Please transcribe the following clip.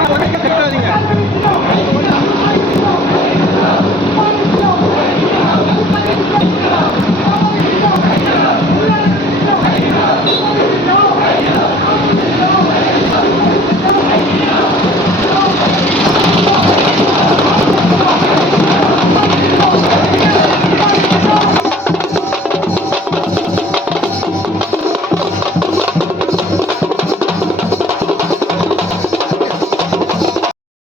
Come on, come on.